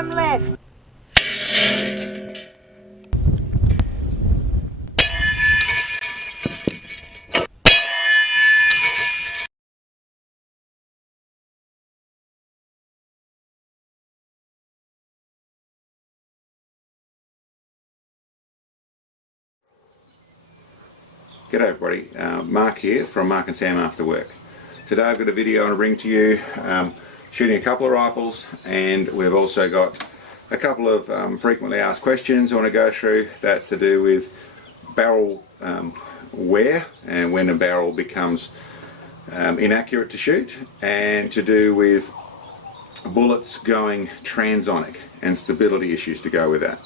bottom left. G'day everybody, Mark here from Mark and Sam After Work. Today I've got a video I want to bring to you shooting a couple of rifles, and we've also got a couple of frequently asked questions I want to go through. That's to do with barrel wear and when a barrel becomes inaccurate to shoot, and to do with bullets going transonic and stability issues to go with that.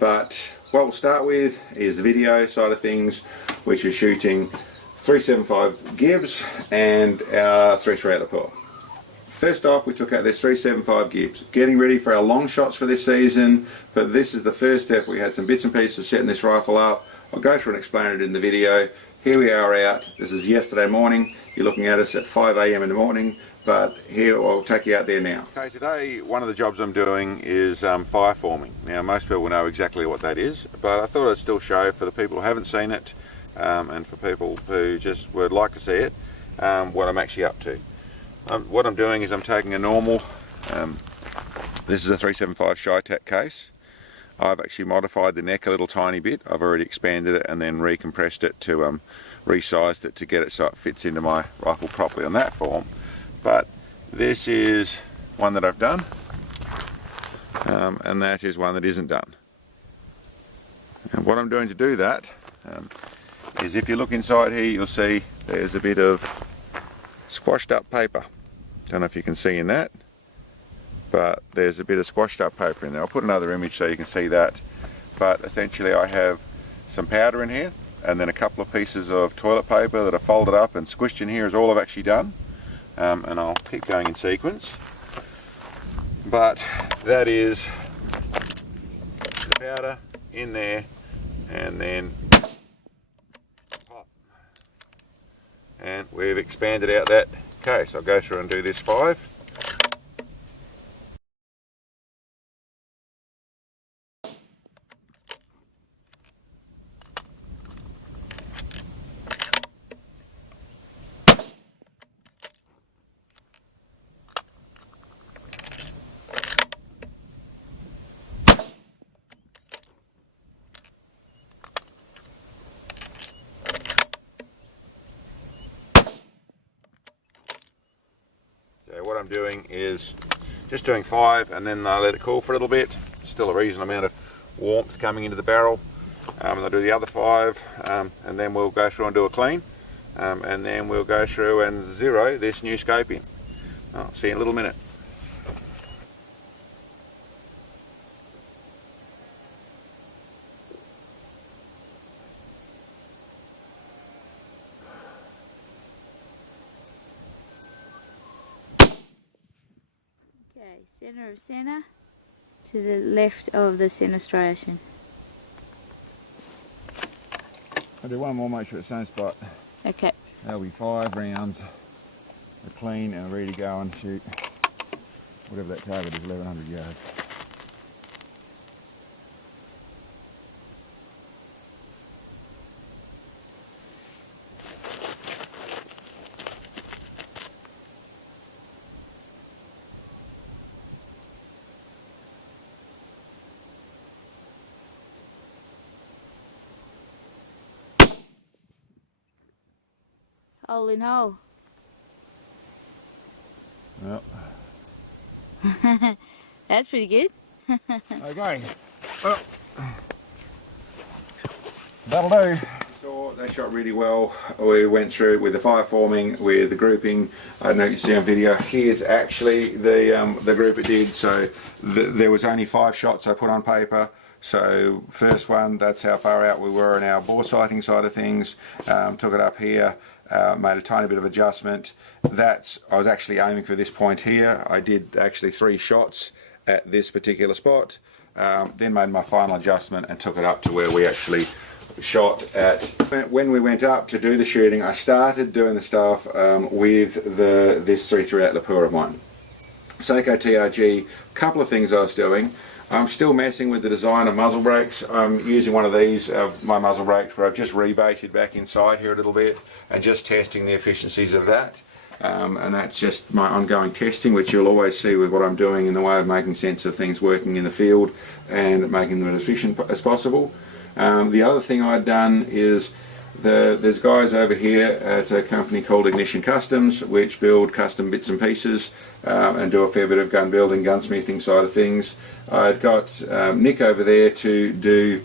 But what we'll start with is the video side of things, which is shooting 375 GIBBS and our 338 lapel. First off, we took out this 375 GIBBS, getting ready for our long shots for this season, but this is the first step. We had some bits and pieces of setting this rifle up. I'll go through and explain it in the video. Here we are out. This is yesterday morning. You're looking at us at 5 AM in the morning, but here I'll take you out there now. Okay, today one of the jobs I'm doing is fire forming. Now most people know exactly what that is, but I thought I'd still show for the people who haven't seen it, and for people who just would like to see it, what I'm actually up to. What I'm doing is I'm taking a normal, this is a 375 Chi-Tac case. I've actually modified the neck a little tiny bit. I've already expanded it and then recompressed it to resized it to get it so it fits into my rifle properly on that form. But this is one that I've done, and that is one that isn't done. And what I'm doing to do that is, if you look inside here, you'll see there's a bit of squashed up paper. Don't know if you can see in that, but there's a bit of squashed up paper in there. I'll put another image so you can see that. But essentially I have some powder in here, and then a couple of pieces of toilet paper that are folded up and squished in here is all I've actually done. And I'll keep going in sequence. But that is the powder in there, and then pop. And we've expanded out that case. I'll go through and do this 5. What I'm doing is just doing 5, and then I let it cool for a little bit. Still a reasonable amount of warmth coming into the barrel, and I'll do the other 5, and then we'll go through and do a clean, and then we'll go through and zero this new scope in. I'll see you in a little minute. Okay, center of center to the left of the center striation. I'll do one more, make sure it's the same spot. Okay. That'll be 5 rounds, a clean and ready to go and shoot whatever that target is, 1100 yards. Hole in hole. Well. That's pretty good. Okay. Well, that'll do. So they shot really well. We went through with the fire forming, with the grouping. I don't know if you see on video. Here's actually the group it did. So there was only 5 shots I put on paper. So first one, that's how far out we were in our bore sighting side of things. Took it up here. Made a tiny bit of adjustment. I was actually aiming for this point here. I did actually 3 shots at this particular spot, then made my final adjustment and took it up to where we actually shot at. When we went up to do the shooting, I started doing the stuff with this 338 lapel of mine. Seiko TRG, couple of things I was doing. I'm still messing with the design of muzzle brakes. I'm using one of these, my muzzle brakes, where I've just rebaited back inside here a little bit and just testing the efficiencies of that. And that's just my ongoing testing, which you'll always see with what I'm doing in the way of making sense of things working in the field and making them as efficient as possible. The other thing I'd done is there's guys over here at a company called Ignition Customs, which build custom bits and pieces and do a fair bit of gun building, gunsmithing side of things. I'd got Nick over there to do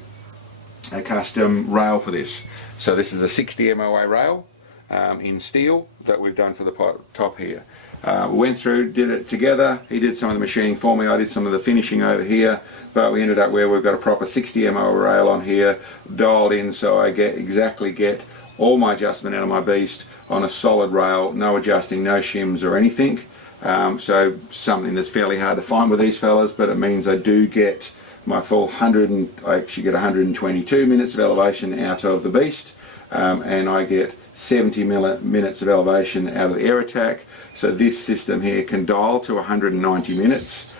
a custom rail for this. So this is a 60 MOA rail in steel that we've done for the top here. We went through, did it together. He did some of the machining for me, I did some of the finishing over here, but we ended up where we've got a proper 60 MOA rail on here, dialed in, so I get all my adjustment out of my beast on a solid rail, no adjusting, no shims or anything. So something that's fairly hard to find with these fellas, but it means I do get my full I actually get 122 minutes of elevation out of the beast, and I get 70 minutes of elevation out of the air attack. So this system here can dial to 190 minutes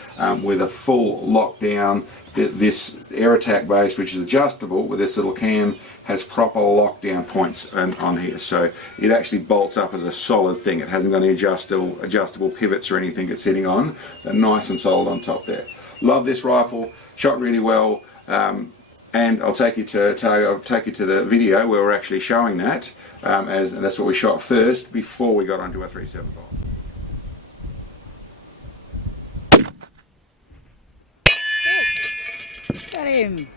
with a full lockdown. This air attack base, which is adjustable with this little cam, has proper lockdown points on here. So it actually bolts up as a solid thing. It hasn't got any adjustable pivots or anything it's sitting on. They're nice and solid on top there. Love this rifle, shot really well. And I'll take you to the video where we're actually showing that, and that's what we shot first before we got onto a 375. Got him.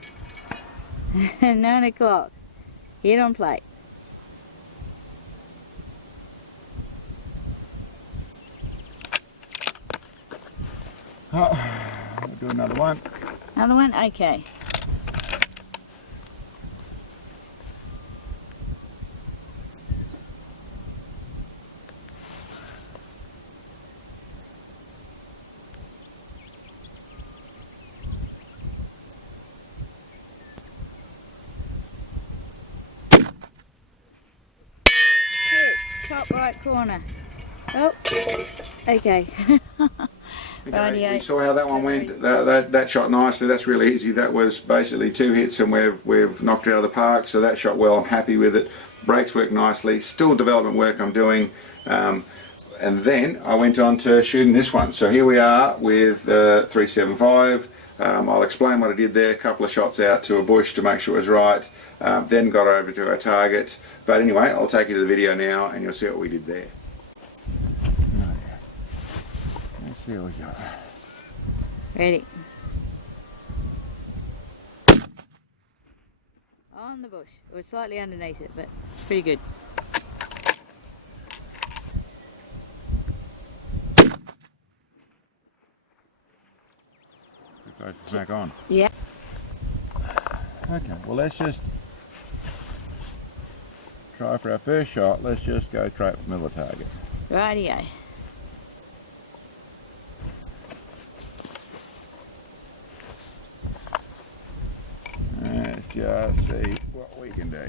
9 o'clock. Hit on plate. Oh, we'll do another one. Another one? Okay. Top right corner. Oh, okay. Okay, you saw how that one went. That shot nicely. That's really easy. That was basically 2 hits and we've knocked it out of the park. So that shot well. I'm happy with it. Brakes work nicely. Still development work I'm doing. And then I went on to shooting this one. So here we are with 375. I'll explain what I did there. A couple of shots out to a bush to make sure it was right. Then got over to our target. But anyway, I'll take you to the video now and you'll see what we did there. Let's see what we got. Ready. On the bush. It was slightly underneath it, but it's pretty good. Back on. Yeah. Okay, well let's just try for our first shot. Let's just go straight for the middle of the target. Rightio. Let's just see what we can do.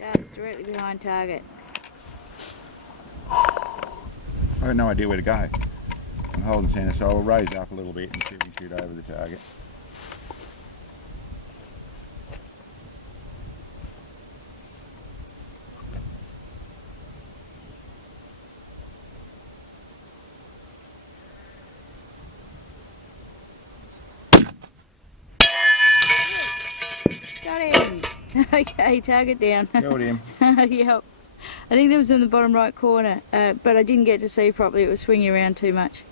That's directly behind target. I have no idea where to go. I'm holding centre, so I'll raise up a little bit and see if we can shoot over the target. Got him. Okay, target down. Killed him. Yep. I think that was in the bottom right corner, but I didn't get to see properly. It was swinging around too much.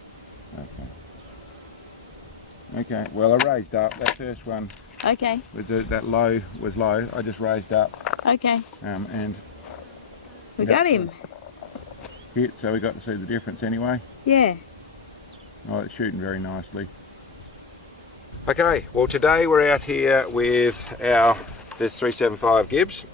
Okay, well I raised up. That first one, Okay. with that low was low. I just raised up. Okay. And We got him. Hit, so we got to see the difference anyway. Yeah. Oh, it's shooting very nicely. Okay, well today we're out here with this 375 GIBBS.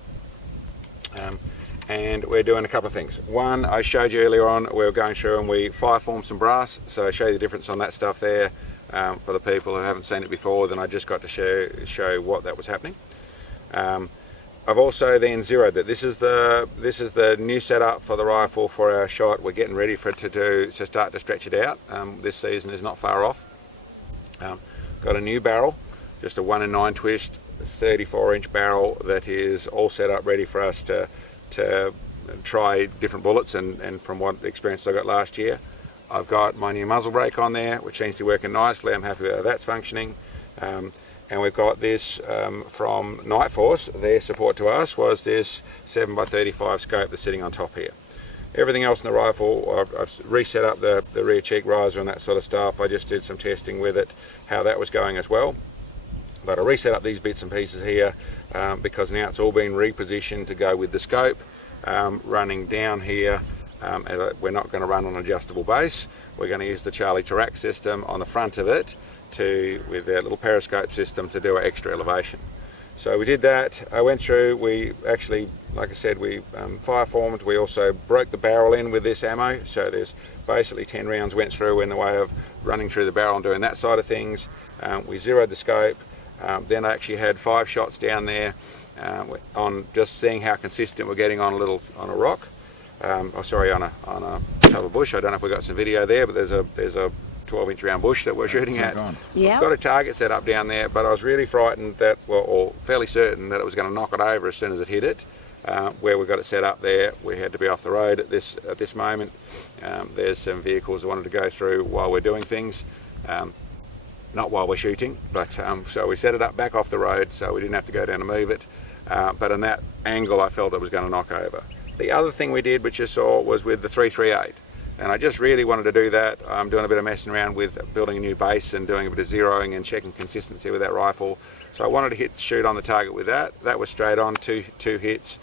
and we're doing a couple of things. One, I showed you earlier on, we were going through and we fire formed some brass, so I show you the difference on that stuff there. For the people who haven't seen it before, then I just got to show what that was happening. I've also then zeroed it. This is the new setup for the rifle for our shot. We're getting ready for it to start to stretch it out. This season is not far off. Got a new barrel, just a 1 in 9 twist, 34-inch barrel that is all set up ready for us to try different bullets, and from what experience I got last year. I've got my new muzzle brake on there, which seems to be working nicely. I'm happy with how that's functioning. And we've got this from Nightforce. Their support to us was this 7x35 scope that's sitting on top here. Everything else in the rifle, I've reset up the rear cheek riser and that sort of stuff. I just did some testing with it, how that was going as well. But I reset up these bits and pieces here because now it's all been repositioned to go with the scope. Running down here, and we're not going to run on an adjustable base. We're going to use the Charlie Tarak system on the front of it with our little periscope system to do our extra elevation. So we did that. I went through, we actually, like I said, we fire formed. We also broke the barrel in with this ammo, so there's basically 10 rounds went through in the way of running through the barrel and doing that side of things. We zeroed the scope. Then I actually had 5 shots down there on just seeing how consistent we're getting on a rock. On a cover bush. I don't know if we got some video there, but there's a 12-inch round bush that we're shooting at. Yeah. Got a target set up down there, but I was really frightened that, or fairly certain that it was going to knock it over as soon as it hit it. Where we got it set up there, we had to be off the road at this moment. There's some vehicles I wanted to go through while we're doing things, not while we're shooting, but so we set it up back off the road so we didn't have to go down and move it. But in that angle, I felt it was going to knock over. The other thing we did, which you saw, was with the 338. And I just really wanted to do that. I'm doing a bit of messing around with building a new base and doing a bit of zeroing and checking consistency with that rifle. So I wanted to shoot on the target with that. That was straight on, two hits,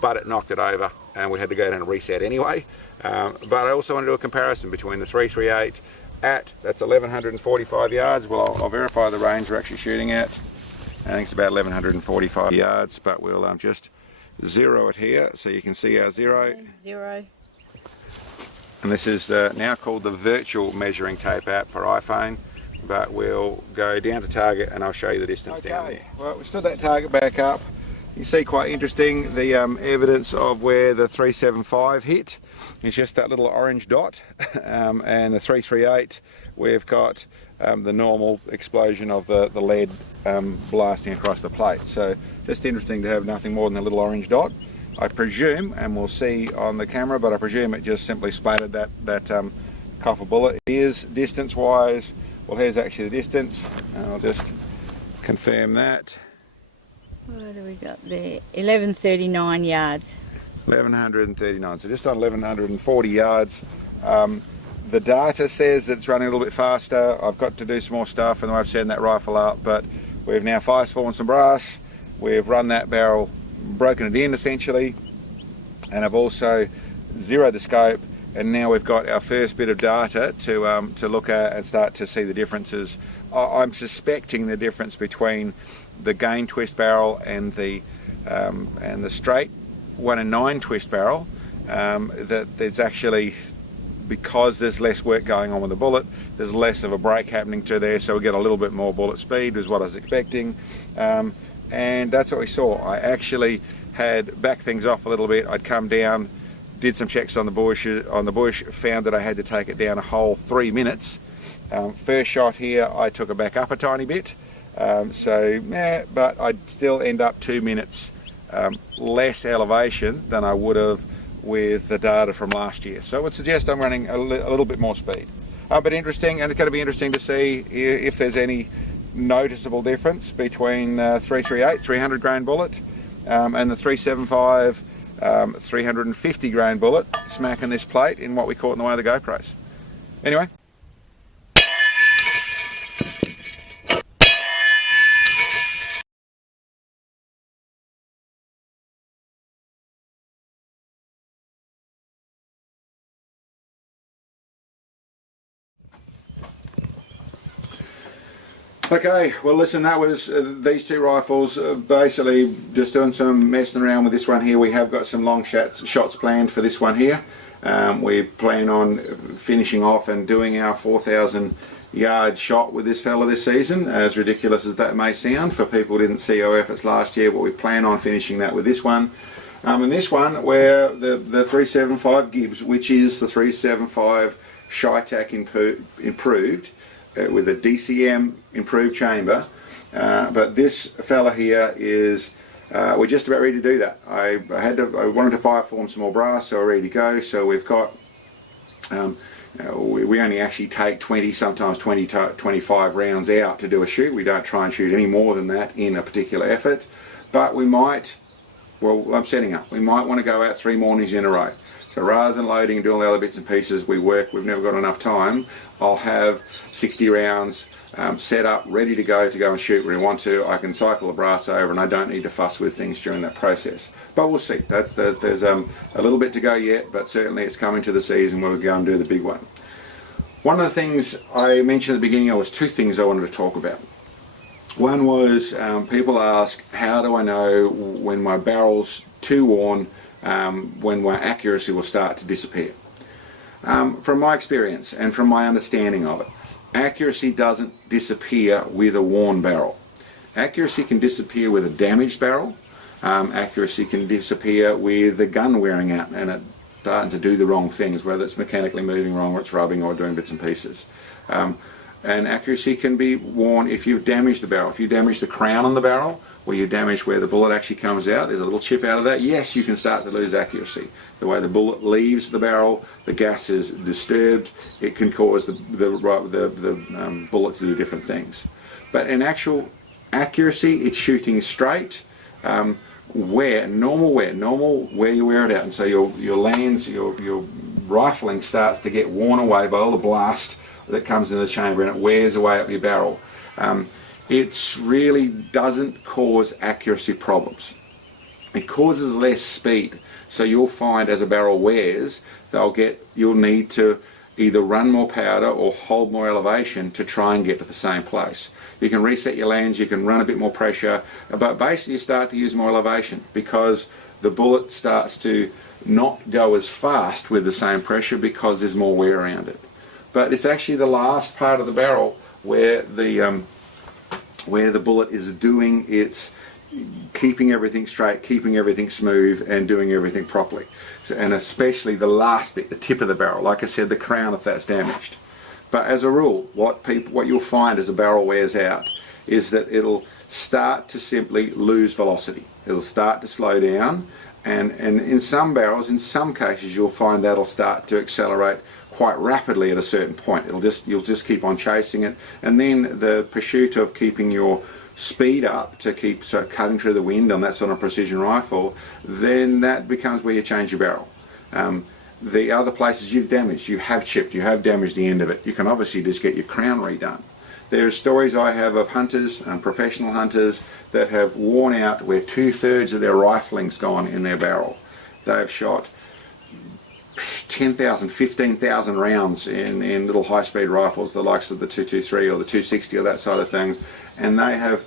but it knocked it over and we had to go down and reset anyway. But I also want to do a comparison between the 338 that's 1145 yards. Well, I'll verify the range we're actually shooting at. I think it's about 1145 yards, but we'll just zero it here so you can see our zero. And this is now called the virtual measuring tape app for iPhone, but we'll go down to target and I'll show you the distance down there. Well, we stood that target back up. You see, quite interesting, the evidence of where the 375 hit is just that little orange dot, and the 338 we've got the normal explosion of the lead blasting across the plate. So just interesting to have nothing more than a little orange dot. I presume, and we'll see on the camera, but I presume it just simply splattered that copper bullet. Here's distance wise, well, here's actually the distance. I'll just confirm that. What do we got there? 1139 yards. 1139, so just on 1140 yards. The data says that it's running a little bit faster. I've got to do some more stuff in the way of setting that rifle up, but we've now fire formed some brass. We've run that barrel, broken it in essentially, and I've also zeroed the scope, and now we've got our first bit of data to look at and start to see the differences. I'm suspecting the difference between the gain twist barrel and the straight 1 in 9 twist barrel, that there's actually, because there's less work going on with the bullet, there's less of a break happening to there, so we get a little bit more bullet speed is what I was expecting. And that's what we saw. I actually had backed things off a little bit. I'd come down, did some checks on the bush, found that I had to take it down a whole 3 minutes. First shot here, I took it back up a tiny bit, but I'd still end up 2 minutes less elevation than I would have with the data from last year. So I would suggest I'm running a little bit more speed. But interesting, and it's going to be interesting to see if there's any noticeable difference between 338 300 grain bullet and the 375 350 grain bullet smacking this plate in what we caught in the way of the GoPros. Anyway. Okay, well listen, that was these two rifles, basically just doing some messing around with this one here. We have got some long shots planned for this one here. We plan on finishing off and doing our 4,000 yard shot with this fella this season, as ridiculous as that may sound for people who didn't see our efforts last year, but we plan on finishing that with this one. And this one, where the 375 GIBBS, which is the 375 SHITAC improved, with a DCM improved chamber, but this fella here is we're just about ready to do that. I wanted to fire form some more brass, so we're ready to go. So we've got we only actually take 20, sometimes 20 to 25 rounds out to do a shoot. We don't try and shoot any more than that in a particular effort, but we might, well, I'm setting up, we might want to go out 3 mornings in a row. So rather than loading and doing all the other bits and pieces, we've never got enough time. I'll have 60 rounds set up, ready to go and shoot when we want to. I can cycle the brass over and I don't need to fuss with things during that process. But we'll see. There's a little bit to go yet, but certainly it's coming to the season where we go and do the big one. One of the things I mentioned at the beginning, there was 2 things I wanted to talk about. One was people ask, how do I know when my barrel's too worn, when my accuracy will start to disappear? From my experience and from my understanding of it, accuracy doesn't disappear with a worn barrel. Accuracy can disappear with a damaged barrel. Accuracy can disappear with the gun wearing out and it starting to do the wrong things, whether it's mechanically moving wrong or it's rubbing or doing bits and pieces. And accuracy can be worn if you've damaged the barrel. If you damage the crown on the barrel, or you damage where the bullet actually comes out, there's a little chip out of that, yes, you can start to lose accuracy. The way the bullet leaves the barrel, the gas is disturbed, it can cause the bullet to do different things. But in actual accuracy, it's shooting straight, normal where you wear it out, and so your lands, your rifling starts to get worn away by all the blast that comes in the chamber and it wears away up your barrel. It really doesn't cause accuracy problems. It causes less speed. So you'll find as a barrel wears, you'll need to either run more powder or hold more elevation to try and get to the same place. You can reset your lands, you can run a bit more pressure, but basically you start to use more elevation because the bullet starts to not go as fast with the same pressure because there's more wear around it. But it's actually the last part of the barrel where the bullet is doing its keeping everything straight, keeping everything smooth, and doing everything properly. So, and especially the last bit, the tip of the barrel. Like I said, the crown if that's damaged. But as a rule, what you'll find as a barrel wears out is that it'll start to simply lose velocity. It'll start to slow down, and in some barrels, in some cases, you'll find that'll start to accelerate quite rapidly at a certain point. You'll just keep on chasing it, and then the pursuit of keeping your speed up to keep cutting through the wind on that sort of precision rifle, then that becomes where you change your barrel. The other places you've damaged, you have chipped, you have damaged the end of it, you can obviously just get your crown redone. There are stories I have of hunters, professional hunters, that have worn out where 2/3 of their rifling's gone in their barrel. They've shot 10,000, 15,000 rounds in little high-speed rifles, the likes of the 223 or the 260 or that side of things, and the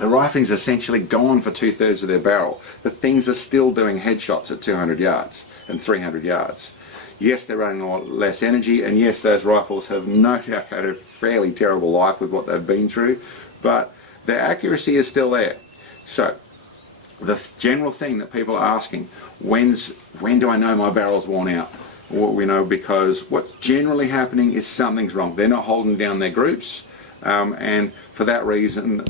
rifling's essentially gone for 2/3 of their barrel. The things are still doing headshots at 200 yards and 300 yards. Yes, they're running less energy, and yes, those rifles have no doubt had a fairly terrible life with what they've been through, but their accuracy is still there. So the general thing that people are asking, when do I know my barrel's worn out? Well, because what's generally happening is something's wrong. They're not holding down their groups, and for that reason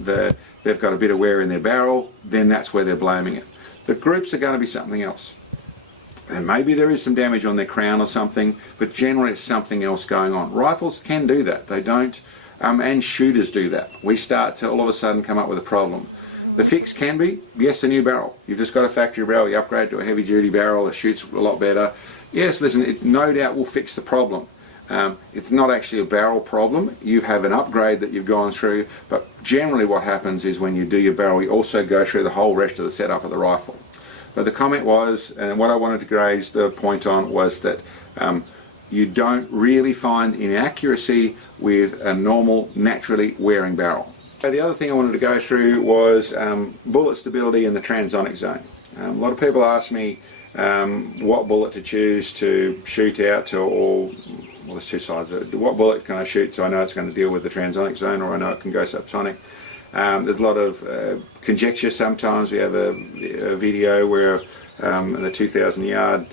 they've got a bit of wear in their barrel, then that's where they're blaming it. The groups are going to be something else. And maybe there is some damage on their crown or something, but generally it's something else going on. Rifles can do that. They don't, and shooters do that. We start to all of a sudden come up with a problem. The fix can be, yes, a new barrel. You've just got a factory barrel, you upgrade to a heavy duty barrel that shoots a lot better. Yes, listen, it no doubt will fix the problem. It's not actually a barrel problem. You have an upgrade that you've gone through, but generally what happens is when you do your barrel, you also go through the whole rest of the setup of the rifle. But the comment was, and what I wanted to raise the point on was that you don't really find inaccuracy with a normal, naturally wearing barrel. So the other thing I wanted to go through was bullet stability in the transonic zone. A lot of people ask me what bullet to choose to shoot out to, or well, there's two sides of it. What bullet can I shoot so I know it's going to deal with the transonic zone, or I know it can go subsonic. There's a lot of conjecture sometimes. We have a video where in the 2,000 yard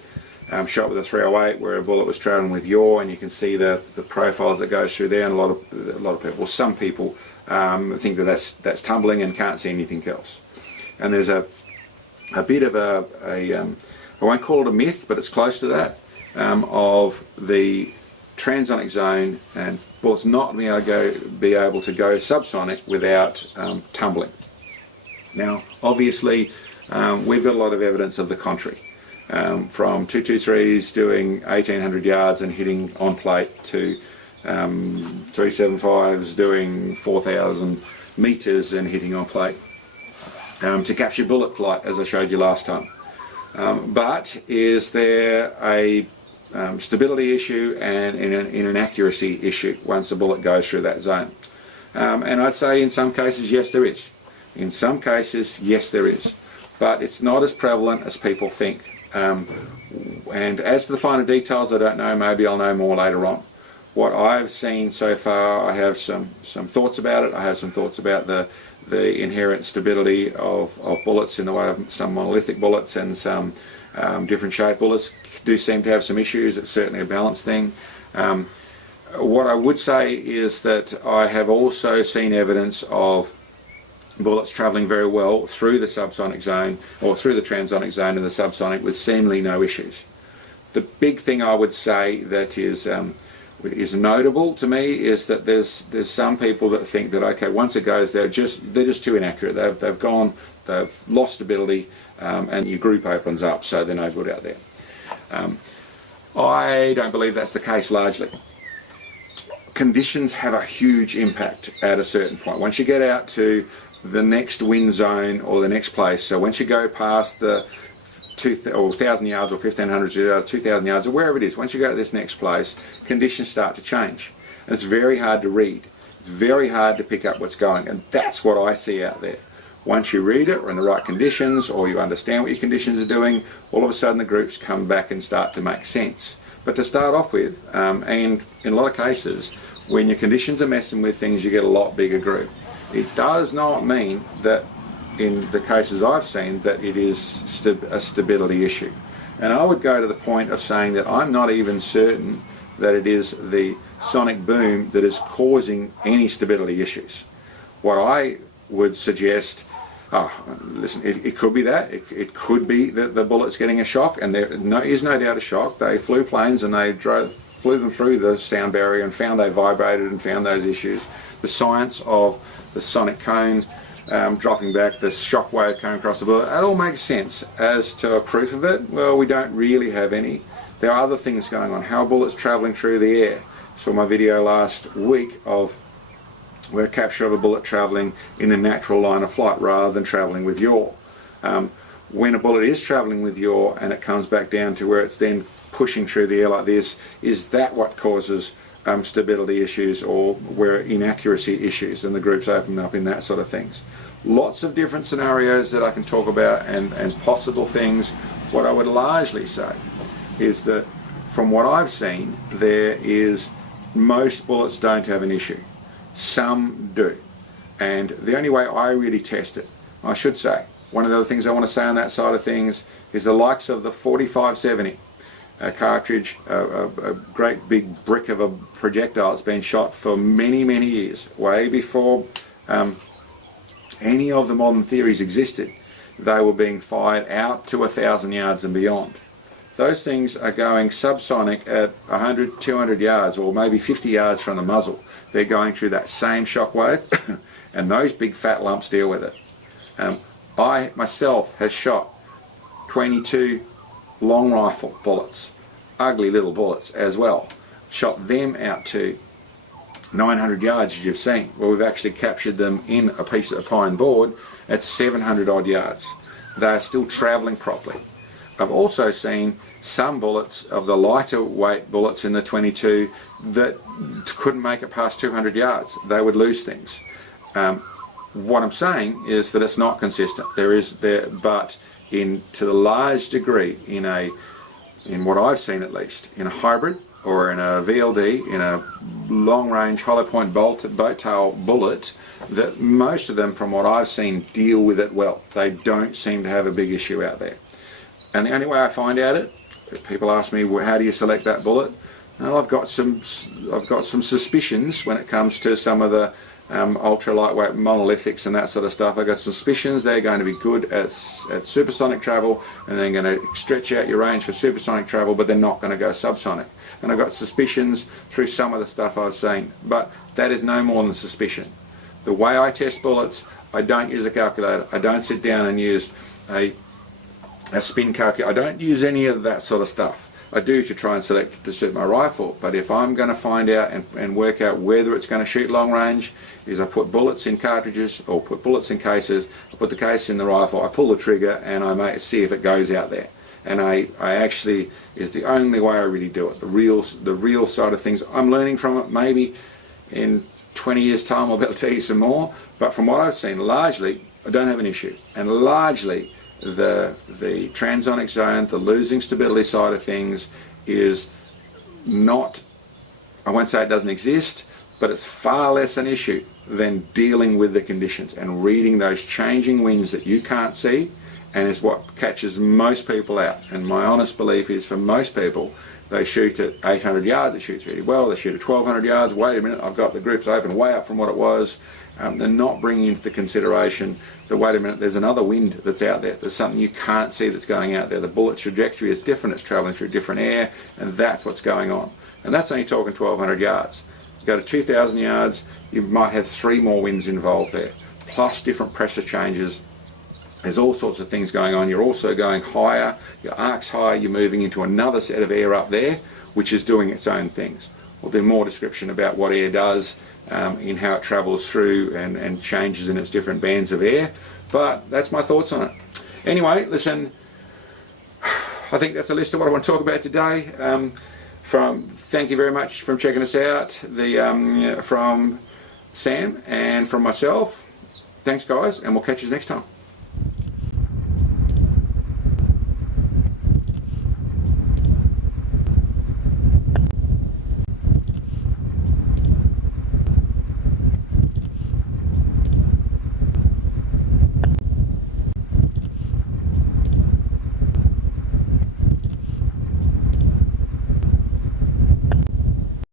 shot with a 308 where a bullet was travelling with yaw, and you can see the profiles that goes through there, and a lot of people, some people think that that's tumbling and can't see anything else. And there's a bit of I won't call it a myth, but it's close to that, of the transonic zone and bullets not being able to go subsonic without tumbling. Now, obviously, we've got a lot of evidence of the contrary, from 223s doing 1,800 yards and hitting on plate to 375s doing 4,000 meters and hitting on plate, to capture bullet flight, as I showed you last time. But is there a stability issue and an accuracy issue once a bullet goes through that zone? And I'd say in some cases, yes, there is. In some cases, yes, there is. But it's not as prevalent as people think. And as to the finer details, I don't know. Maybe I'll know more later on. What I've seen so far, I have some thoughts about it. I have some thoughts about the inherent stability of bullets in the way of some monolithic bullets, and some different shaped bullets do seem to have some issues. It's certainly a balance thing. What I would say is that I have also seen evidence of bullets travelling very well through the subsonic zone, or through the transonic zone and the subsonic, with seemingly no issues. The big thing I would say that is notable to me is that there's some people that think that, okay, once it goes there, they're just too inaccurate. They've lost stability, and your group opens up, so they're no good out there. I don't believe that's the case largely. Conditions have a huge impact at a certain point. Once you get out to the next wind zone or the next place, so once you go past the 1,000 yards or 1,500 yards, 2,000 yards, or wherever it is, once you go to this next place, conditions start to change. And it's very hard to read. It's very hard to pick up what's going, and that's what I see out there. Once you read it, or in the right conditions, or you understand what your conditions are doing, all of a sudden the groups come back and start to make sense. But to start off with, and in a lot of cases, when your conditions are messing with things, you get a lot bigger group. It does not mean that, in the cases I've seen, that it is a stability issue. And I would go to the point of saying that I'm not even certain that it is the sonic boom that is causing any stability issues. What I would suggest, listen, it could be that. It could be that the bullet's getting a shock, and there is no doubt a shock. They flew planes and they flew them through the sound barrier and found they vibrated and found those issues. The science of the sonic cone dropping back, the shock wave coming across the bullet, it all makes sense. As to a proof of it, well, we don't really have any. There are other things going on. How bullets travelling through the air. Saw my video last week of where a capture of a bullet travelling in the natural line of flight rather than travelling with yaw. When a bullet is travelling with yaw and it comes back down to where it's then pushing through the air like this, is that what causes stability issues, or where inaccuracy issues and the groups open up in that sort of things? Lots of different scenarios that I can talk about, and possible things. What I would largely say is that from what I've seen, most bullets don't have an issue. Some do. And the only way I really test it, I should say, one of the other things I want to say on that side of things is the likes of the 4570. A cartridge, a great big brick of a projectile that's been shot for many, many years, way before any of the modern theories existed. They were being fired out to 1,000 yards and beyond. Those things are going subsonic at 100, 200 yards, or maybe 50 yards from the muzzle. They're going through that same shock wave, and those big fat lumps deal with it. I myself have shot 22 long rifle bullets, ugly little bullets as well. Shot them out to 900 yards, as you've seen, where we've actually captured them in a piece of pine board at 700 odd yards. They're still travelling properly. I've also seen some bullets of the lighter weight bullets in the 22 that couldn't make it past 200 yards. They would lose things. What I'm saying is that it's not consistent. But to the large degree, in what I've seen at least, in a hybrid or in a VLD, in a long-range hollow point boat tail bullet, that most of them, from what I've seen, deal with it well. They don't seem to have a big issue out there. And the only way I find out it, if people ask me, well, how do you select that bullet? Well, I've got some suspicions when it comes to some of the ultra lightweight monolithics and that sort of stuff. I've got suspicions they're going to be good at supersonic travel, and they're going to stretch out your range for supersonic travel, but they're not going to go subsonic. And I've got suspicions through some of the stuff I was saying, but that is no more than suspicion. The way I test bullets, I don't use a calculator. I don't sit down and use a spin calculator. I don't use any of that sort of stuff. I do to try and select it to suit my rifle, but if I'm going to find out and work out whether it's going to shoot long range, is I put bullets in cartridges or put bullets in cases, I put the case in the rifle, I pull the trigger, and I may see if it goes out there. And I actually, is the only way I really do it. The real side of things, I'm learning from it. Maybe in 20 years time I'll be able to tell you some more, but from what I've seen, largely I don't have an issue, and largely the transonic zone, the losing stability side of things is not, I won't say it doesn't exist, but it's far less an issue than dealing with the conditions and reading those changing winds that you can't see, and is what catches most people out. And my honest belief is, for most people, they shoot at 800 yards, it shoots really well, they shoot at 1200 yards, wait a minute, I've got the groups open way up from what it was. They're not bringing into the consideration that, wait a minute, there's another wind that's out there, there's something you can't see that's going out there, the bullet trajectory is different, it's travelling through different air, and that's what's going on. And that's only talking 1200 yards. You go to 2000 yards, you might have 3 more winds involved there, plus different pressure changes. There's all sorts of things going on. You're also going higher, your arc's higher, you're moving into another set of air up there, which is doing its own things. We'll do more description about what air does in how it travels through and changes in its different bands of air, but that's my thoughts on it. Anyway, listen, I think that's a list of what I want to talk about today. Thank you very much for checking us out, from Sam and from myself. Thanks guys, and we'll catch you next time.